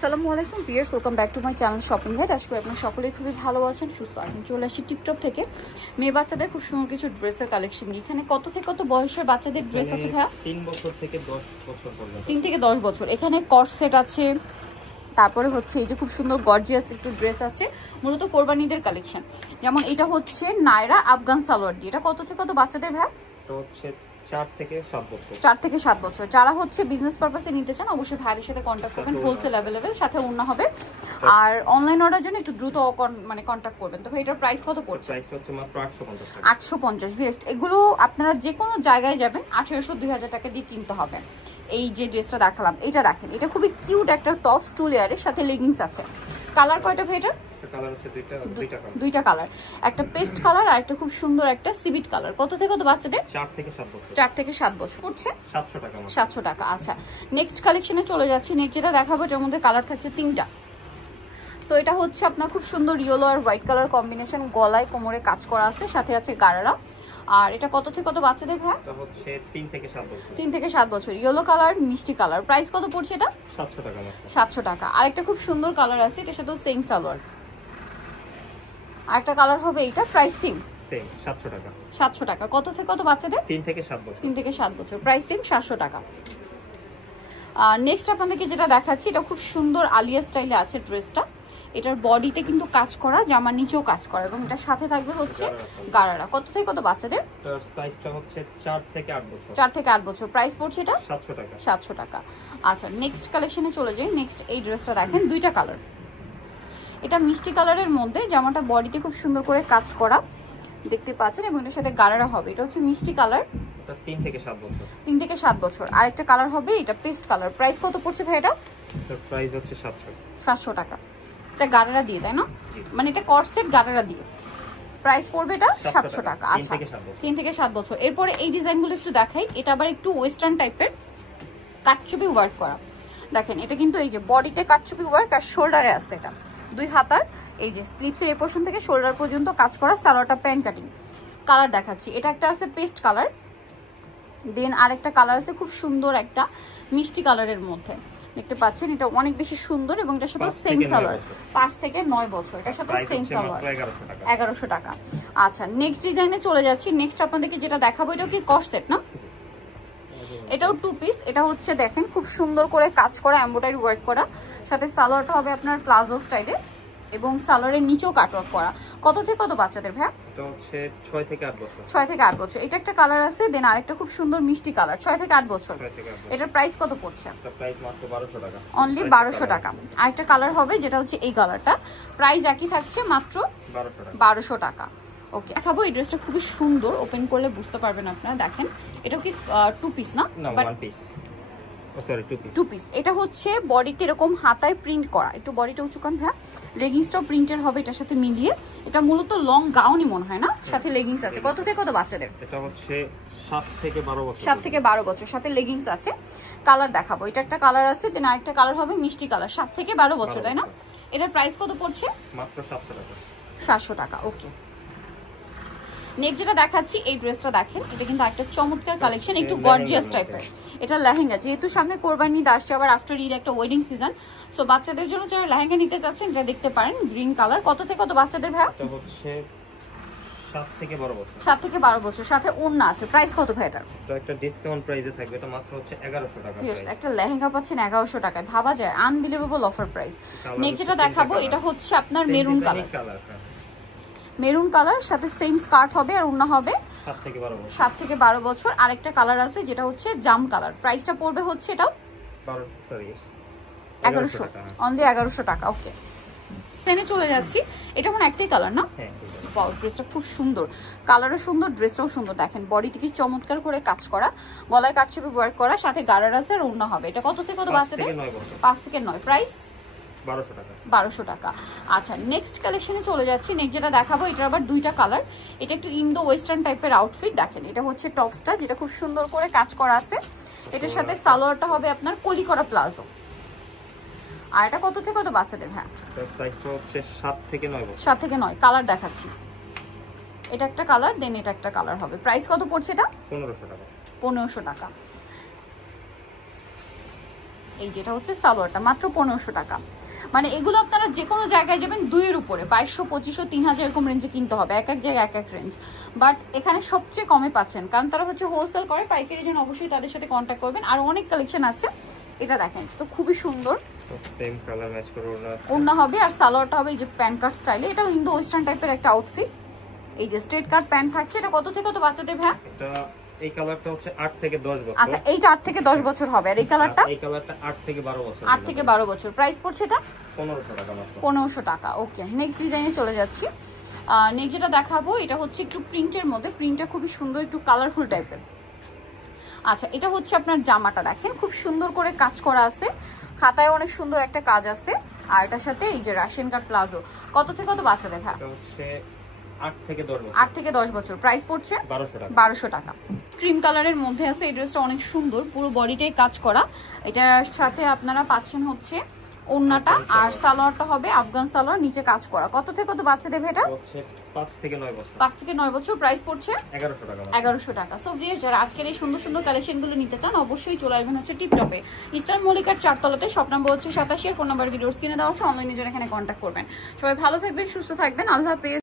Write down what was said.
আসসালামু আলাইকুম viewers, welcome back to my channel shopping guide. আজকে আপনারা সকলেই খুবই ভালো আছেন, সুস্থ আছেন। চলে আসছি টিপটপ থেকে মেয়ে বাচ্চাদের খুব সুন্দর কিছু ড্রেসের কালেকশন নিয়ে। এখানে কত থেকে কত বয়সের বাচ্চাদের ড্রেস আছে ভাইয়া? 3 বছর থেকে 10 বছর পর্যন্ত। 3 থেকে 10 বছর। এখানে কর্ড সেট আছে, তারপরে হচ্ছে এই যে খুব সুন্দর গর্জিয়াস একটু ড্রেস আছে, মূলত কোরবানিদের কালেকশন। যেমন এটা হচ্ছে নায়রা আফগান সালোয়ার দিয়ে। এটা কত থেকে কত বাচ্চাদের ভাইয়া? এটা হচ্ছে 4 থেকে 7 বছর। 4 থেকে 7 বছর। যারা হচ্ছে বিজনেস পারপাসে নিতে চান অবশ্যই ভাইয়ের সাথে কন্ট্যাক্ট করবেন, হোলসেল অ্যাভেলেবেল, সাথে ওন্না হবে। আর অনলাইন অর্ডার জন্য একটু দ্রুত মানে কন্ট্যাক্ট করবেন। তো ভাই এটার প্রাইস কত পড়ছে? প্রাইসটা হচ্ছে মাত্র 850 টাকা। 850 ভিউয়ার্স, এগুলো আপনারা যে কোনো জায়গায় যাবেন 1800 2000 টাকা দিয়ে কিনতে হবে। এই যে ড্রেসটা দেখালাম, এটা দেখেন, এটা খুবই কিউট একটা টপ 2 লেয়ারের সাথে লেগিংস আছে। কালার কয়টা ভাই এটা? কালার হচ্ছে দুইটা কালার, একটা পেস্ট কালার আর একটা খুব সুন্দর একটা সিভিট কালার। কত থেকে কত বাচ্চাদের? 4 থেকে 7 বছর। 4 থেকে 7 বছর পড়ছে 700 টাকা। 700 টাকা। আচ্ছা, নেক্সট কালেকশনে চলে যাচ্ছি। নেক্সট যেটা দেখাবো যার মধ্যে কালার থাকছে 3টা। সো এটা হচ্ছে আপনার খুব সুন্দর ইয়েলো আর হোয়াইট কালার কম্বিনেশন, গলায় কোমরে কাজ করা আছে, সাথে আছে গারারা। আর এটা কত থেকে কত বাচ্চাদের ভাই? এটা হচ্ছে 3 থেকে 7 বছর। 3 থেকে 7 বছর, ইয়েলো কালার, মিষ্টি কালার। প্রাইস কত পড়ছে এটা? 700 টাকা মাত্র। 700 টাকা। আরেকটা খুব সুন্দর কালার আছে, এটার সাথে সেম সালোয়ার। আরেকটা কালার হবে, এটা প্রাইস সেম 700 টাকা। 700 টাকা। কত থেকে কত বাচ্চাদের? 3 থেকে 7 বছর। 3 থেকে 7 বছর, প্রাইস সেম 700 টাকা। নেক্সট আপনাদেরকে যেটা দেখাচ্ছি, এটা খুব সুন্দর আলিয়া স্টাইলে আছে ড্রেসটা। এটার বডিতে কিন্তু কাজ করা, জামার নিচেও কাজ করা, এবং এটার সাথে থাকবে হচ্ছে গারারা। কত থেকে কত বাচ্চাদের? এটার সাইজটা হচ্ছে 4 থেকে 8 বছর। 4 থেকে 8 বছর। প্রাইস পড়ছে এটা 700 টাকা। 700 টাকা। আচ্ছা, নেক্সট কালেকশনে চলে যাই। নেক্সট এই ড্রেসটা দেখেন, দুইটা কালার। এটা মিষ্টি কালারের মধ্যে, জামাটা বডিতে খুব সুন্দর করে কাজ করা দেখতে পাচ্ছেন, এবং এটার সাথে গারারা হবে। এটা হচ্ছে মিষ্টি কালার, 3 থেকে 7 বছর। 3 থেকে 7 বছর। আরেকটা কালার হবে, এটা পেস্ট কালার। প্রাইস কত পড়ছে ভাই এটা? এটার প্রাইস হচ্ছে 700 টাকা। এটা গারারা দিয়ে, তাই না? মানে এটা কর্সেট গারারা দিয়ে। প্রাইস পড়বে এটা 700 টাকা। আচ্ছা, 3 থেকে 7 বছর। এরপরে এই ডিজাইনগুলো একটু দেখাই। এটা আবার একটু ওয়েস্টার্ন টাইপের কাটচুপি ওয়ার্ক করা। দেখেন, এটা কিন্তু এই যে বডিতে কাটচুপি ওয়ার্ক আর শোল্ডারে আছে, এটা 2 হাতার। এই যে স্লিভসের এই পোর্শন থেকে শোল্ডার পর্যন্ত কাজ করা, সালোয়ারটা প্যান্ট কাটিং। কালার দেখাচ্ছি, এটা একটা আছে পেস্ট কালার, দেন আরেকটা কালার আছে খুব সুন্দর একটা মিষ্টি কালারের মধ্যে, দেখতে পাচ্ছেন। এটা অনেক বেশি সুন্দর, এবং এটার সাথে সেম সালোয়ার। 5 থেকে 9 বছর, এটার সাথে সেম সালোয়ার। 1100 টাকা। আচ্ছা, নেক্সট ডিজাইনে চলে যাচ্ছি। নেক্সট আপনাদেরকে যেটা দেখাবো, এটা কি কর্সেট না? এটাও 2 পিস। এটা হচ্ছে দেখেন খুব সুন্দর করে কাজ করা, এমব্রয়ডারি ওয়ার্ক করা, সাথে সালোয়ারটা হবে আপনার প্লাজো স্টাইলে, এবং সালোয়ারের নিচেও কাটওয়ার্ক করা। কত থেকে কত বাচ্চাদের ভাই? এটা হচ্ছে 6 থেকে 8 বছর। 6 থেকে 8 বছর। এটা একটা কালার আছে, দেন আরেকটা খুব সুন্দর মিষ্টি কালার। 6 থেকে 8 বছর। এটার প্রাইস কত পড়ছে? এটা প্রাইস মাত্র 1200 টাকা। অনলি 1200 টাকা। আরেকটা কালার হবে, যেটা হচ্ছে এই কালারটা। প্রাইস একই থাকছে, মাত্র 1200 টাকা। ওকে, দেখাবো এই ড্রেসটা খুবই সুন্দর, ওপেন করলে বুঝতে পারবেন আপনারা। দেখেন, এটা কি 2 পিস না? 1 পিস। Sorry, 2 piece. 2 পিস। এটা হচ্ছে বডিতে এরকম হাতায় প্রিন্ট করা, একটু বডিটা উঁচু কান ভাই। লেগিংসটাও প্রিন্টের হবে এটার সাথে মিলিয়ে। এটা মূলত লং গাউনই মনে হয় না, সাথে লেগিংস আছে। কত থেকে কত বাচ্চাদের? এটা হচ্ছে 7 থেকে 12 বছর। 7 থেকে 12 বছর, সাথে লেগিংস আছে। কালার দেখাবো, এটা একটা কালার আছে, দেন আরেকটা কালার হবে মিষ্টি কালার। 7 থেকে 12 বছর, তাই না? এটার প্রাইস কত পড়ছে? মাত্র 700 টাকা। 700 টাকা। ওকে, নেক্সট যেটা দেখাচ্ছি, এই ড্রেসটা দেখেন। এটা কিন্তু একটা চমৎকার কালেকশন, একটু গর্জিয়াস টাইপের। এটা লেহেঙ্গা, যেহেতু সামনে কোরবানি ঈদ আসছে, আবার আফটার ঈদ একটা ওয়েডিং সিজন। সো বাচ্চাদের জন্য যারা লেহেঙ্গা নিতে চাচ্ছেন, এটা দেখতে পারেন। Green colour. কত থেকে কত বাচ্চাদের ভাই? এটা হচ্ছে 7 থেকে 12 বছর। 7 থেকে 12 বছর, সাথে ওড়না আছে। প্রাইস কত ভাই এটার? তো একটা ডিসকাউন্ট প্রাইসে থাকবে, এটা মাত্র হচ্ছে 1100 টাকা। একটা লেহেঙ্গা পাচ্ছেন 1100 টাকায়, ভাবা যায়? Unbelievable offer price. নেক্সট যেটা দেখাবো, এটা হচ্ছে আপনার মেরুন কালার। মেরুন কালার, সাথে সেম স্কার্ট হবে আর ওড়না হবে। 7 থেকে 12 বছর। আরেকটা কালার আছে, যেটা হচ্ছে জাম কালার। প্রাইসটা পড়বে হচ্ছে এটাও 1100, অনলি 1100 টাকা। ওকে, ট্রেনে চলে যাচ্ছি। এটা মনে একটাই কালার না? ড্রেসটা খুব সুন্দর, কালারও সুন্দর, ড্রেসটাও সুন্দর। দেখেন, বডি থেকে চমৎকার করে কাজ করা, গলায় কাটছবি ওয়ার্ক করা, সাথে গারার আছে আর ওড়না হবে। এটা কত থেকে কত বাচ্চাদের? 5 থেকে 9। প্রাইস 1200 টাকা। 1200 টাকা। আচ্ছা, নেক্সট কালেকশনে চলে যাচ্ছি। নেক্সট যেটা দেখাবো, এটা আবার দুইটা কালার। এটা একটু ইন্দো ওয়েস্টার্ন টাইপের আউটফিট। দেখেন, এটা হচ্ছে টপসটা, যেটা খুব সুন্দর করে কাজ করা আছে। এটার সাথে সালোয়ারটা হবে আপনার কলি করা প্লাজো। আর এটা কত থেকে কত বাচ্চাদের? হ্যাঁ, এটার সাইজটা হচ্ছে 7 থেকে 9 বছর। 7 থেকে 9। কালার দেখাচ্ছি, এটা একটা কালার, দেন এটা একটা কালার হবে। প্রাইস কত পড়ছে এটা? 1500 টাকা। 1500 টাকা। এই যেটা হচ্ছে সালোয়ারটা, মাত্র 1500 টাকা। মানে এগুলো আপনারা যে কোনো জায়গায় যাবেন 2 এর উপরে 2200 2500 3000 এরকম রেঞ্জে কিনতে হবে, এক এক জায়গায় এক এক রেঞ্জ। বাট এখানে সবচেয়ে কমে পাচ্ছেন, কারণ তারা হচ্ছে হোলসেল করে, পাইকারি জন্য অবশ্যই তাদের সাথে কন্ট্যাক্ট করবেন। আর অনেক কালেকশন আছে। এটা দেখেন তো খুবই সুন্দর, সেম কালার ম্যাচ করে ওড়না হবে আর সালোয়ারটা হবে এই যে প্যান্ট কাট স্টাইলে। এটাও ইন্দো ওয়েস্টার্ন টাইপের একটা আউটফিট। এই যে স্ট্রেট কাট প্যান্ট থাকছে। এটা কত থেকে কত বাচ্চাদের ভাই? এটা এই কালারটা হচ্ছে 8 থেকে 10 বছর। আচ্ছা এইটা 8 থেকে 10 বছর হবে। আর এই কালারটা? এই কালারটা 8 থেকে 12 বছর। 8 থেকে 12 বছর। প্রাইস পড়ছে এটা 1500 টাকা মাত্র। 1500 টাকা। ওকে, নেক্সট ডিজাইনে চলে যাচ্ছি। নেক্সট যেটা দেখাবো এটা হচ্ছে একটু প্রিন্টের মধ্যে, প্রিন্টটা খুবই সুন্দর, একটু কালারফুল টাইপের। আচ্ছা এটা হচ্ছে আপনার জামাটা দেখেন, খুব সুন্দর করে কাজ করা আছে, হাতায় অনেক সুন্দর একটা কাজ আছে। আর এটার সাথে এই যে রাশিয়ান কাট প্লাজো। কত থেকে কত বাচ্চাদের ভাই? এটা হচ্ছে 8 থেকে 10 বছর। 8 থেকে 10 বছর। প্রাইস পড়ছে 1200 টাকা। 1200 টাকা। ক্রিম কালারের মধ্যে আছে, এই ড্রেসটা অনেক সুন্দর, পুরো বডিটাই কাজ করা। এটার সাথে আপনারা পাচ্ছেন হচ্ছে ওড়নাটা, আর সালোয়ারটা হবে আফগান সালোয়ার, নিচে কাজ করা। কত থেকে কত বাচ্চাদের ভেটা? হচ্ছে 5 থেকে 9 বছর। 5 থেকে 9 বছর। প্রাইস পড়ছে 1100 টাকা। 1100 টাকা। সো ভিউয়ার্স যারা আজকের এই সুন্দর সুন্দর কালেকশনগুলো নিতে চান অবশ্যই চলে আসবেন হচ্ছে টিপটপে, ইস্টার্ন মল্লিকার 4 তলাতে। শপ নাম্বার হচ্ছে 87, ফোন নাম্বার ভিডিওস কিনে দেওয়া হচ্ছে, অনলাইনে যারা এখানে কন্ট্যাক্ট করবেন। সবাই ভালো থাকবেন, সুস্থ থাকবেন, আল্লাহ হাফেজ।